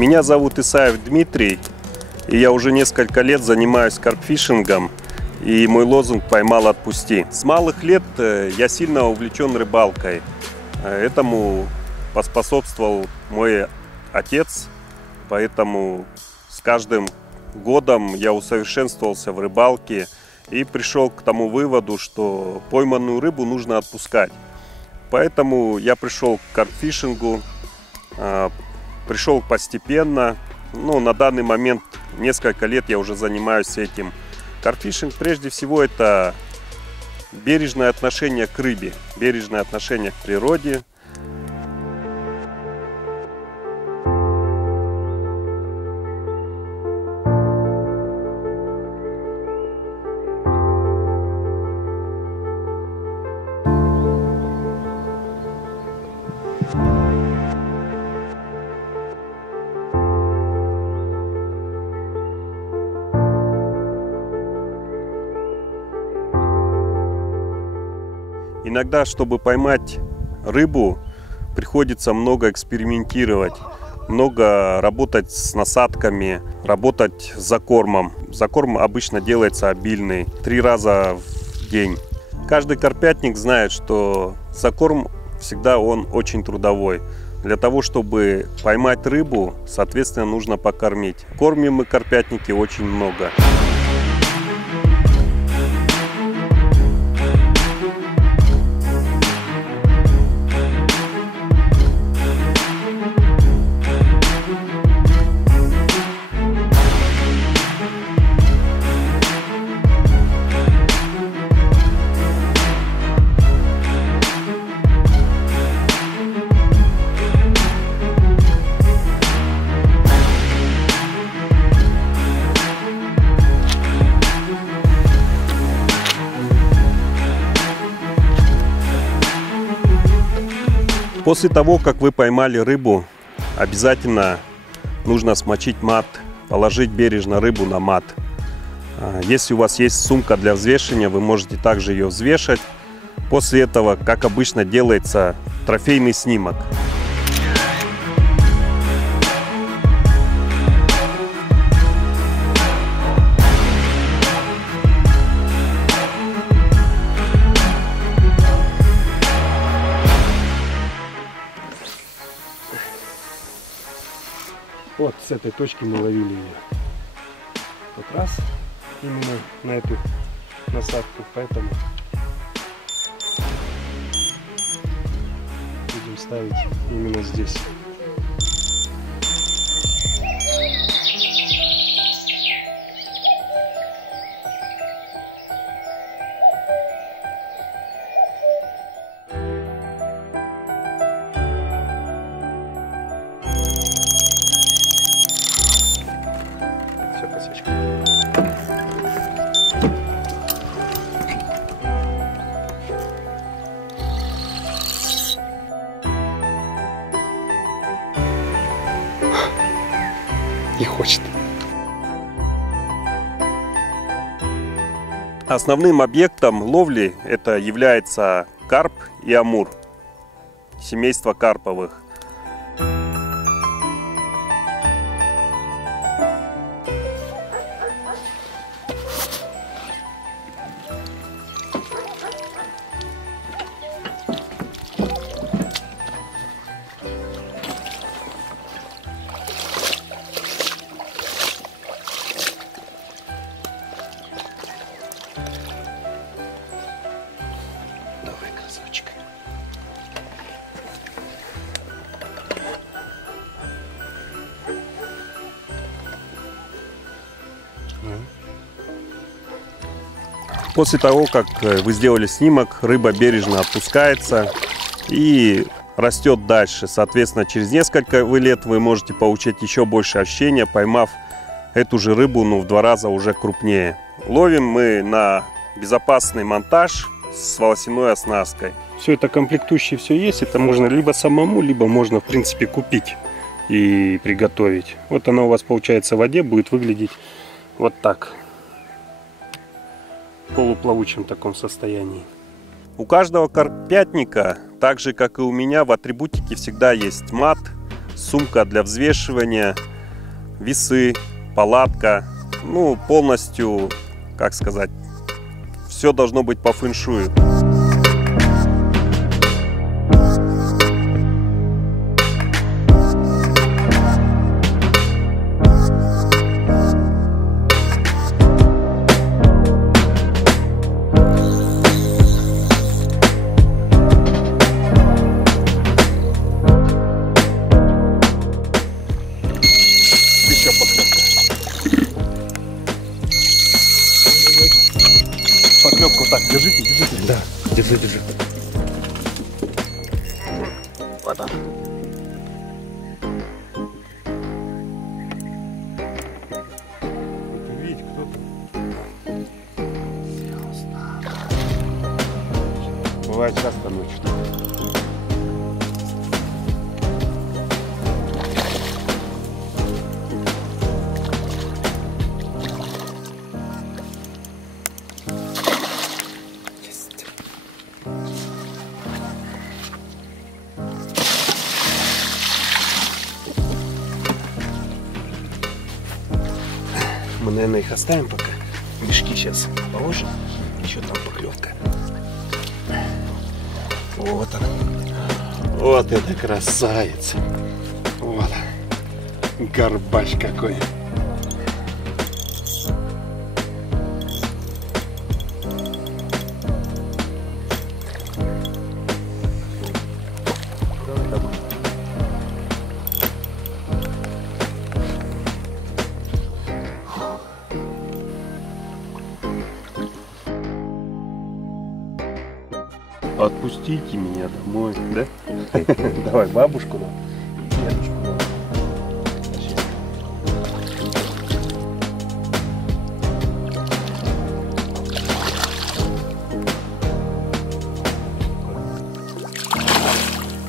Меня зовут Исаев Дмитрий, и я уже несколько лет занимаюсь карпфишингом, и мой лозунг «Поймал, отпусти». С малых лет я сильно увлечен рыбалкой. Этому поспособствовал мой отец, поэтому с каждым годом я усовершенствовался в рыбалке и пришел к тому выводу, что пойманную рыбу нужно отпускать. Поэтому я пришел к карпфишингу, пришел постепенно. На данный момент несколько лет я уже занимаюсь этим. Карпфишинг прежде всего это бережное отношение к рыбе, бережное отношение к природе. Иногда, чтобы поймать рыбу, приходится много экспериментировать, много работать с насадками, работать с закормом. Закорм обычно делается обильный, 3 раза в день. Каждый карпятник знает, что закорм всегда он очень трудовой. Для того, чтобы поймать рыбу, соответственно, нужно покормить. Кормим мы карпятники очень много. После того, как вы поймали рыбу, обязательно нужно смочить мат, положить бережно рыбу на мат. Если у вас есть сумка для взвешивания, вы можете также ее взвешать. После этого, как обычно, делается трофейный снимок. Вот с этой точки мы ловили ее. Вот раз, именно на эту насадку, поэтому будем ставить именно здесь. Не хочет. Основным объектом ловли это является карп и амур, семейство карповых. После того, как вы сделали снимок, рыба бережно отпускается и растет дальше. Соответственно, через несколько лет вы можете получить еще больше ощущения, поймав эту же рыбу, в 2 раза уже крупнее. Ловим мы на безопасный монтаж с волосяной оснасткой. Все это комплектующие, все есть. Это можно либо самому, либо можно, в принципе, купить и приготовить. Вот она у вас получается в воде, будет выглядеть вот так. В полуплавучем таком состоянии. У каждого карпятника, так же как и у меня, в атрибутике всегда есть мат, сумка для взвешивания, весы, палатка. Ну, полностью, как сказать, все должно быть по фэн-шую. Поклевку так, держите, держите. Да, держи, держи. Вот он. Видите, кто-то. Бывает часто ночью. Мы, наверное, их оставим пока. Мешки сейчас положим. Еще там поклевка. Вот она. Вот это красавец. Вот. Горбач какой. Отпустите меня домой, да? Давай бабушку нам и дедушку нам.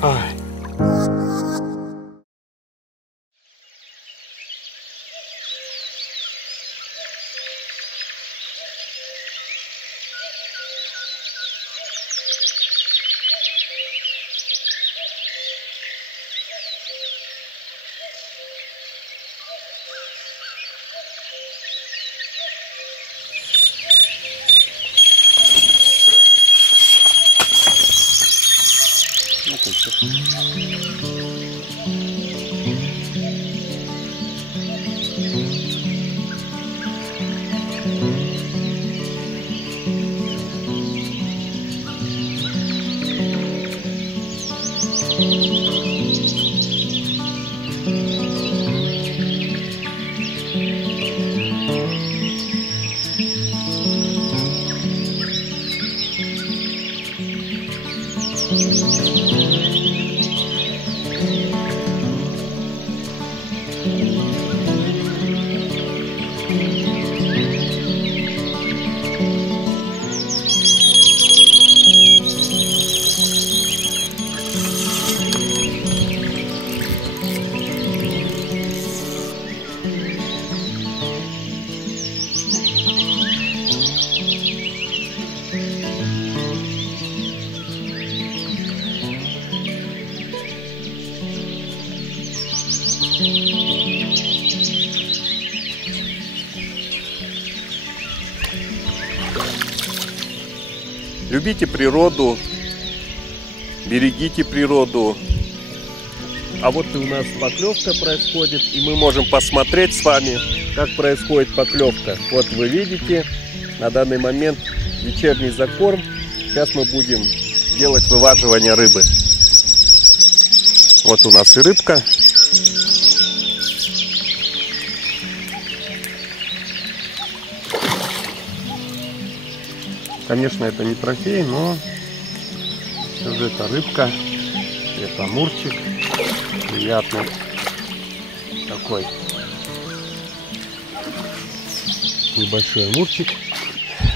Ай. Любите природу, берегите природу. А вот и у нас поклевка происходит, и мы можем посмотреть с вами, как происходит поклевка. Вот вы видите, на данный момент вечерний закорм. Сейчас мы будем делать вываживание рыбы. Вот у нас и рыбка. Конечно, это не трофей, но все же это рыбка, это амурчик. Приятный такой небольшой амурчик.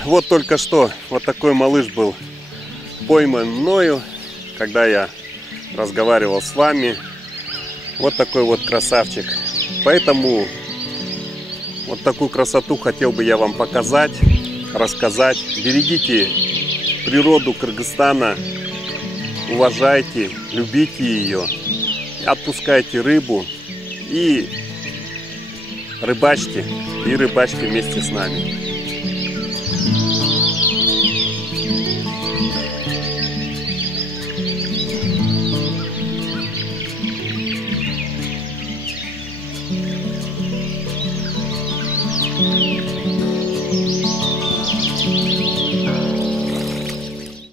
Вот только что вот такой малыш был пойман мною, когда я разговаривал с вами. Вот такой вот красавчик. Поэтому вот такую красоту хотел бы я вам показать, рассказать. Берегите природу Кыргызстана, уважайте, любите ее, отпускайте рыбу и Рыбачьте и рыбачьте вместе с нами.